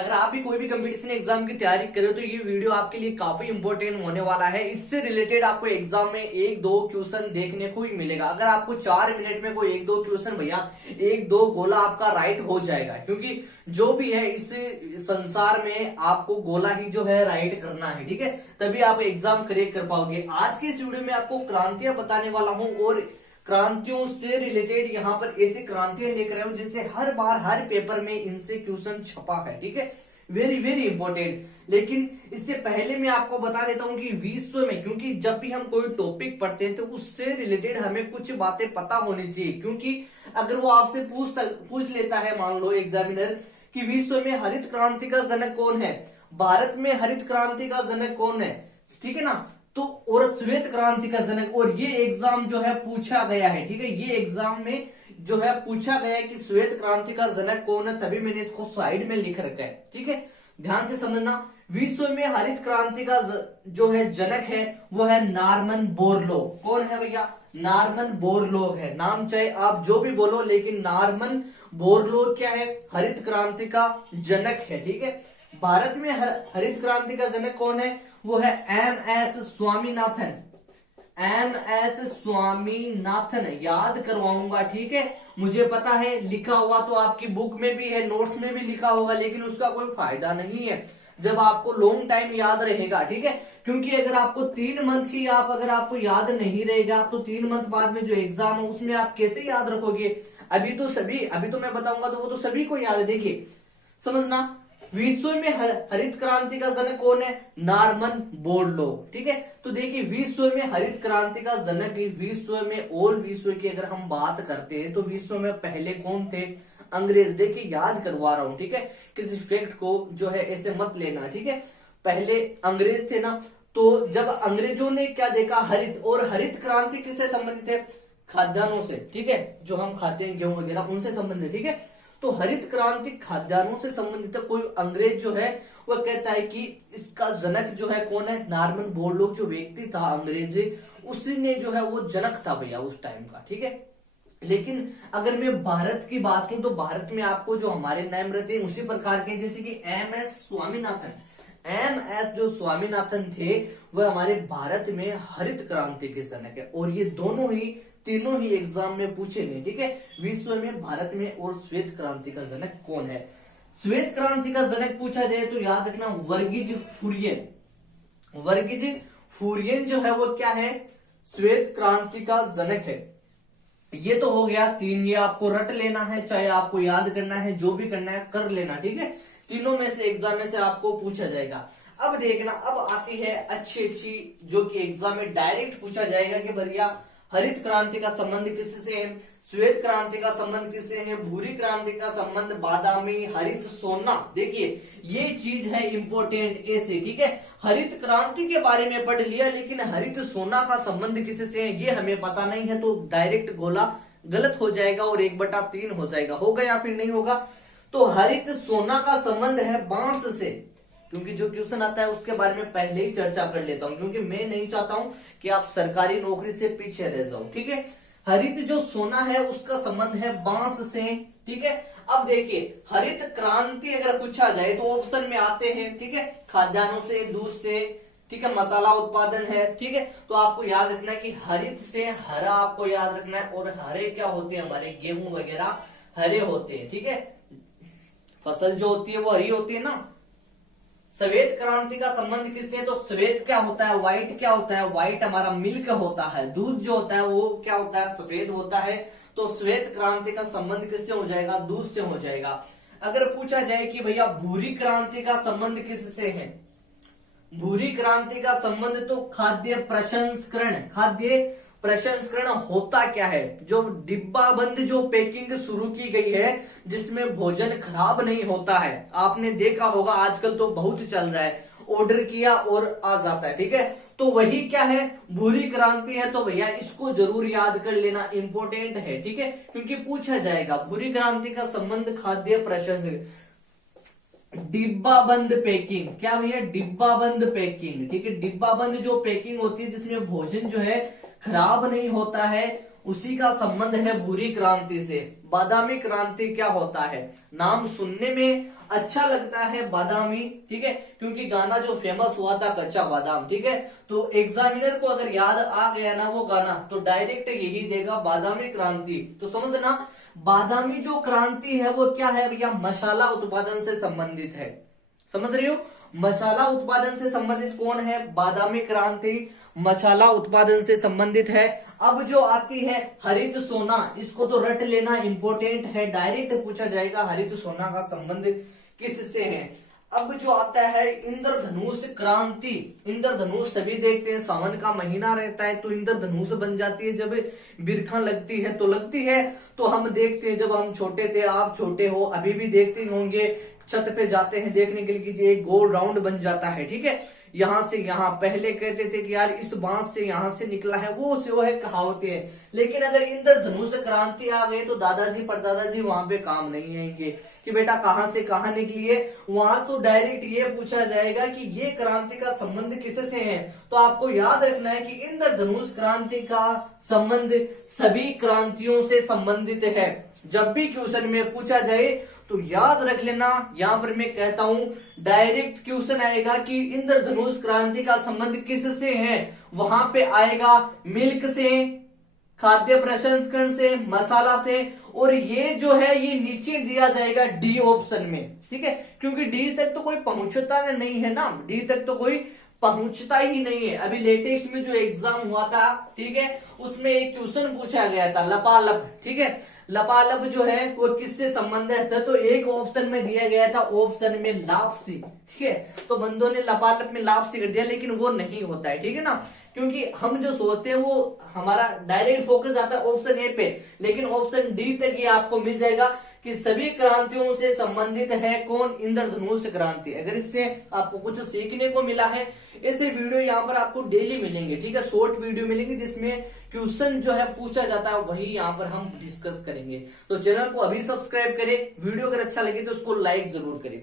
अगर आप भी कोई भी कंपटीशन एग्जाम की तैयारी कर रहे हो तो ये वीडियो आपके लिए काफी इंपॉर्टेंट होने वाला है। इससे रिलेटेड आपको एग्जाम में एक दो क्वेश्चन देखने को ही मिलेगा। अगर आपको 4 मिनट में कोई एक दो क्वेश्चन भैया एक दो गोला आपका राइट हो जाएगा, क्योंकि जो भी है इस संसार में आपको गोला ही जो है राइट करना है, ठीक है, तभी आप एग्जाम क्रैक कर पाओगे। आज के इस वीडियो में आपको क्रांतियां बताने वाला हूं और क्रांतियों से रिलेटेड यहाँ पर ऐसी क्रांतियां लेकर आए हूं जिनसे हर बार हर पेपर में इनसे क्वेश्चन छपा है, ठीक है, वेरी वेरी इंपॉर्टेंट। लेकिन इससे पहले मैं आपको बता देता हूं कि विश्व में, क्योंकि जब भी हम कोई टॉपिक पढ़ते हैं तो उससे रिलेटेड हमें कुछ बातें पता होनी चाहिए, क्योंकि अगर वो आपसे पूछ लेता है, मान लो एग्जामिनर, कि विश्व में हरित क्रांति का जनक कौन है, भारत में हरित क्रांति का जनक कौन है, ठीक है ना, तो और श्वेत क्रांति का जनक, और ये एग्जाम जो है पूछा गया है, ठीक है, ये एग्जाम में जो है पूछा गया है कि श्वेत क्रांति का जनक कौन है, तभी मैंने इसको साइड में लिख रखा है, ठीक है, ध्यान से समझना। विश्व में हरित क्रांति का जो है जनक है वो है नॉर्मन बोरलॉग। कौन है भैया? नॉर्मन बोरलॉग है। नाम चाहे आप जो भी बोलो, लेकिन नॉर्मन बोरलॉग क्या है? हरित क्रांति का जनक है, ठीक है। भारत में हरित क्रांति का जनक कौन है? वो है एम.एस. स्वामीनाथन। एम.एस. स्वामीनाथन याद करवाऊंगा, ठीक है। मुझे पता है लिखा हुआ तो आपकी बुक में भी है, नोट्स में भी लिखा होगा, लेकिन उसका कोई फायदा नहीं है जब आपको लॉन्ग टाइम याद रहेगा, ठीक है। क्योंकि अगर आपको 3 मंथ ही अगर आपको याद नहीं रहेगा तो 3 मंथ बाद में जो एग्जाम है उसमें आप कैसे याद रखोगे? अभी तो मैं बताऊंगा तो वो तो सभी को याद है। देखिए समझना, विश्व में हरित क्रांति का जनक कौन है? नॉर्मन बोरलॉग, ठीक है। तो देखिए विश्व में हरित क्रांति का जनक, विश्व में और विश्व की अगर हम बात करते हैं तो विश्व में पहले कौन थे? अंग्रेज। देखिए याद करवा रहा हूं, ठीक है, किसी फैक्ट को जो है ऐसे मत लेना, ठीक है। पहले अंग्रेज थे ना, तो जब अंग्रेजों ने क्या देखा? हरित, और हरित क्रांति किससे संबंधित है? खाद्यान्नों से, ठीक है, जो हम खाते हैं गेहूं वगैरह उनसे संबंधित, ठीक है। तो हरित क्रांति खाद्यान्नों से संबंधित है। कोई अंग्रेज जो है वह कहता है कि इसका जनक जो है कौन है? नॉर्मन बोरलॉग जो व्यक्ति था अंग्रेज, उसी ने जो है वो जनक था भैया उस टाइम का, ठीक है। लेकिन अगर मैं भारत की बात करूं तो भारत में आपको जो हमारे नाम रहते हैं उसी प्रकार के, जैसे कि एम.एस. स्वामीनाथन। एम.एस. जो स्वामीनाथन थे वह हमारे भारत में हरित क्रांति के जनक है, और ये तीनों ही एग्जाम में पूछे गए, ठीक है। विश्व में, भारत में और श्वेत क्रांति का जनक कौन है? श्वेत क्रांति का जनक पूछा जाए तो याद रखना वर्गीज कुरियन। वर्गीज कुरियन जो है वो क्या है? श्वेत क्रांति का जनक है। ये तो हो गया 3, ये आपको रट लेना है, चाहे आपको याद करना है, जो भी करना है कर लेना, ठीक है। तीनों में से एग्जाम में से आपको पूछा जाएगा। अब देखना, अब आती है अच्छी जो कि एग्जाम में डायरेक्ट पूछा जाएगा कि भैया हरित क्रांति का संबंध किससे है? श्वेत क्रांति का संबंध किससे है? भूरी क्रांति का संबंध बादामी, हरित सोना। देखिए ये चीज है इंपॉर्टेंट ऐसे, ठीक है। हरित क्रांति के बारे में पढ़ लिया, लेकिन हरित सोना का संबंध किससे है ये हमें पता नहीं है, तो डायरेक्ट गोला गलत हो जाएगा और 1/3 हो जाएगा। होगा या फिर नहीं होगा? तो हरित सोना का संबंध है बांस से, क्योंकि जो क्वेश्चन आता है उसके बारे में पहले ही चर्चा कर लेता हूं, क्योंकि मैं नहीं चाहता हूं कि आप सरकारी नौकरी से पीछे रह जाओ, ठीक है। हरित जो सोना है उसका संबंध है बांस से, ठीक है। अब देखिए हरित क्रांति अगर पूछा जाए तो ऑप्शन में आते हैं, ठीक है, खाद्यान्नों से, दूध से, ठीक है, मसाला उत्पादन है, ठीक है। तो आपको याद रखना है कि हरित से हरा आपको याद रखना है, और हरे क्या होते हैं? हमारे गेहूं वगैरह हरे होते हैं, ठीक है। फसल जो होती है वो हरी होती है ना। श्वेत क्रांति का संबंध किससे? तो श्वेत क्या होता है? व्हाइट क्या होता है? व्हाइट हमारा मिल्क होता है। दूध जो होता है वो क्या होता है? सफेद होता है। तो श्वेत क्रांति का संबंध किससे हो जाएगा? दूध से हो जाएगा। अगर पूछा जाए कि भैया भूरी क्रांति का संबंध किससे है? भूरी क्रांति का संबंध तो खाद्य प्रसंस्करण होता क्या है? जो डिब्बा बंद जो पैकिंग शुरू की गई है जिसमें भोजन खराब नहीं होता है। आपने देखा होगा आजकल तो बहुत चल रहा है, ऑर्डर किया और आ जाता है, ठीक है। तो वही क्या है? भूरी क्रांति है। तो भैया इसको जरूर याद कर लेना, इंपॉर्टेंट है, ठीक है, क्योंकि पूछा जाएगा। भूरी क्रांति का संबंध खाद्य प्रसंस्करण, डिब्बा बंद पैकिंग। क्या भैया? डिब्बा बंद पैकिंग, ठीक है। डिब्बा बंद जो पैकिंग होती है जिसमें भोजन जो है खराब नहीं होता है, उसी का संबंध है भूरी क्रांति से। बादामी क्रांति क्या होता है? नाम सुनने में अच्छा लगता है बादामी, ठीक है, क्योंकि गाना जो फेमस हुआ था कच्चा बादाम, ठीक है, तो एग्जामिनर को अगर याद आ गया ना वो गाना तो डायरेक्ट यही देगा बादामी क्रांति। तो समझना बादामी जो क्रांति है वो क्या है भैया? मसाला उत्पादन से संबंधित है। समझ रहे हो? मसाला उत्पादन से संबंधित कौन है? बादामी क्रांति मसाला उत्पादन से संबंधित है। अब जो आती है हरित सोना, इसको तो रट लेना इंपॉर्टेंट है, डायरेक्ट पूछा जाएगा हरित सोना का संबंध किससे है। अब जो आता है इंद्रधनुष क्रांति, इंद्रधनुष सभी देखते हैं, सावन का महीना रहता है तो इंद्रधनुष बन जाती है, जब बिरखा लगती है तो लगती है। तो हम देखते हैं जब हम छोटे थे, आप छोटे हो, अभी भी देखते होंगे, छत पे जाते हैं देखने के लिए कि एक गोल राउंड बन जाता है, ठीक है, यहां से यहां। पहले कहते थे कि यार इस बांस से यहां से निकला है, वो जो है कहावतें है। लेकिन अगर इंद्रधनुष क्रांति आ गई तो दादाजी परदादाजी वहां पे काम नहीं आएंगे कि बेटा कहां से कहां निकली है। वहां तो डायरेक्ट ये पूछा जाएगा कि ये क्रांति का संबंध किससे है। तो आपको याद रखना है कि इंद्रधनुष क्रांति का संबंध सभी क्रांतियों से संबंधित है। जब भी क्वेश्चन में पूछा जाए तो याद रख लेना, यहां पर मैं कहता हूं डायरेक्ट क्वेश्चन आएगा कि इंद्रधनुष क्रांति का संबंध किससे है। वहां पे आएगा मिल्क से, खाद्य प्रसंस्करण से, मसाला से, और ये जो है ये नीचे दिया जाएगा डी ऑप्शन में, ठीक है, क्योंकि डी तक तो कोई पहुंचता नहीं है ना, डी तक तो कोई पहुंचता ही नहीं है। अभी लेटेस्ट में जो एग्जाम हुआ था, ठीक है, उसमें एक क्वेश्चन पूछा गया था लपालप, ठीक है, लपालप जो है वो किससे संबंधित है? तो एक ऑप्शन में दिया गया था, ऑप्शन में लापसी, ठीक है, तो बंदों ने लपालप में लापसी कर दिया, लेकिन वो नहीं होता है, ठीक है ना, क्योंकि हम जो सोचते हैं वो हमारा डायरेक्ट फोकस आता है ऑप्शन ए पे, लेकिन ऑप्शन डी तक ये आपको मिल जाएगा कि सभी क्रांतियों से संबंधित है कौन? इंद्रधनुष क्रांति। अगर इससे आपको कुछ सीखने को मिला है, ऐसे वीडियो यहाँ पर आपको डेली मिलेंगे, ठीक है, शॉर्ट वीडियो मिलेंगे जिसमें क्वेश्चन जो है पूछा जाता है वही यहाँ पर हम डिस्कस करेंगे। तो चैनल को अभी सब्सक्राइब करें, वीडियो अगर अच्छा लगे तो उसको लाइक जरूर करें।